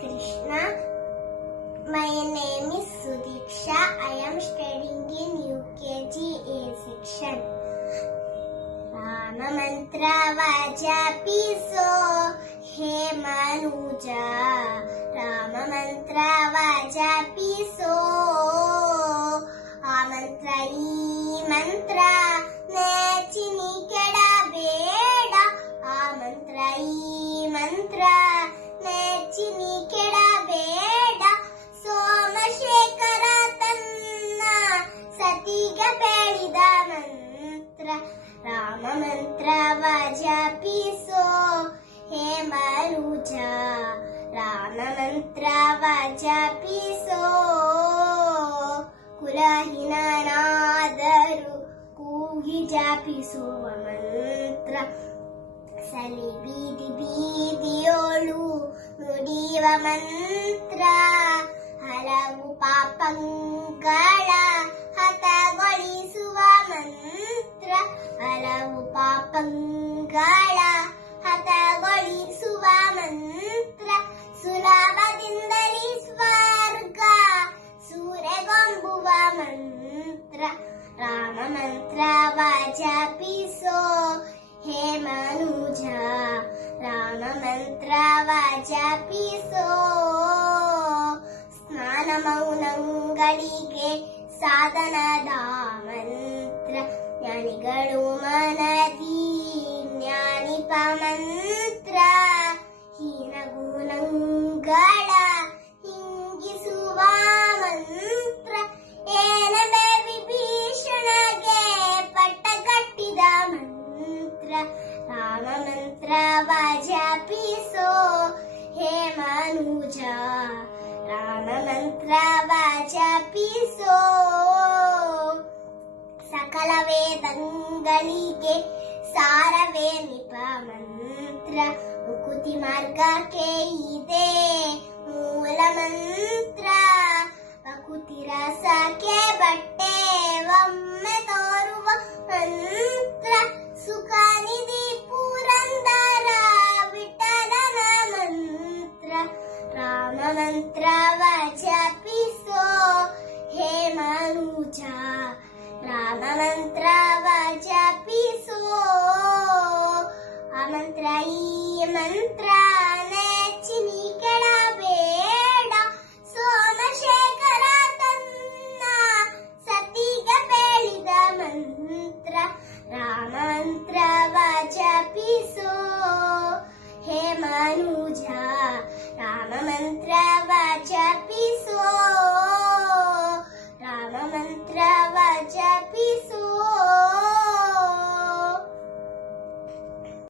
Krishna. My name is Sudiksha. I am studying in UKG A section. Rama mantra vajapiso he manuja. Rama mantra vajapiso. ಆ ಮಂತ್ರ ಈ ಮಂತ್ರ ನೆಚ್ಚಿನಿ ಕೆಡಬೇಡ. ಆ ಮಂತ್ರ ಈ ಮಂತ್ರ ನೆಚ್ಚಿನಿ ಕೆಡಬೇಡ. ಸೋಮಶೇಖರ ತನ್ನ ಸತಿಗೆ ಬೇಡಿದ ಮಂತ್ರ. ರಾಮ ಮಂತ್ರ ಜಪಿಸೋ ಹೇ ಮನುಜ. ರಾಮ ಮಂತ್ರ ಜಪಿಸೋ. ಕುಲಹೀನನಾದರೂ ಕೂಗಿ ಜಪಿಸುವ ಮಂತ್ರ. ಸಲಿ ಬೀದಿ ಬೀದಿಯೋಳು ನುಡಿಯುವ ಮಂತ್ರ. ಹಲವು ಪಾಪಗಳ ಹತಗೊಳಿಸುವ ಮಂತ್ರ. ಹಲವು ಪಾಪಗಳ ಹತಗೊಳಿಸುವ ಮಂತ್ರ. ಸುಲಭದಿಂದಲೇ ಸ್ವರ್ಗ ಸೂರೆಗೊಂಬುವ ಮಂತ್ರ. ರಾಮ ಮಂತ್ರ ಜಪಿಸೋ ಹೇ ಮನುಜ. ರಾಮ ಮಂತ್ರ ಜಪಿಸೋ. ಸ್ನಾನ ಮೌನಗಳಿಗೆ ಸಾಧನದ ಮಂತ್ರ. ಜ್ಞಾನಿಗಳು ಮನದಿ ಜ್ಞಾನಿಪ ಮಂತ್ರ. ಹೀನ ಗುಣಗಳ ಹಿಂಗಿಸುವ ಮಂತ್ರ. ಏನದೆ ವಿಭೀಷಣಗೆ ಪಟ್ಟಗಟ್ಟಿದ ಮಂತ್ರ. ರಾಮ ಮಂತ್ರ ಜಪಿಸೋ ಹೇ ಮನುಜ. ರಾಮ ಮಂತ್ರ ಜಪಿಸೋ. ಸಕಲ ವೇದಗಳಿಗೆ ಸಾರವೇ ನಿಪ ಮಂತ್ರ. ಮುಕುತಿ ಮಾರ್ಗಕ್ಕೆ ಇದೆ ಮೂಲ ಮಂತ್ರ. ಪ್ರಕೃತಿ ರಸಕ್ಕೆ ಬಟ್ಟೆ ಒಮ್ಮೆ ತೋರುವ ಮಂತ್ರ.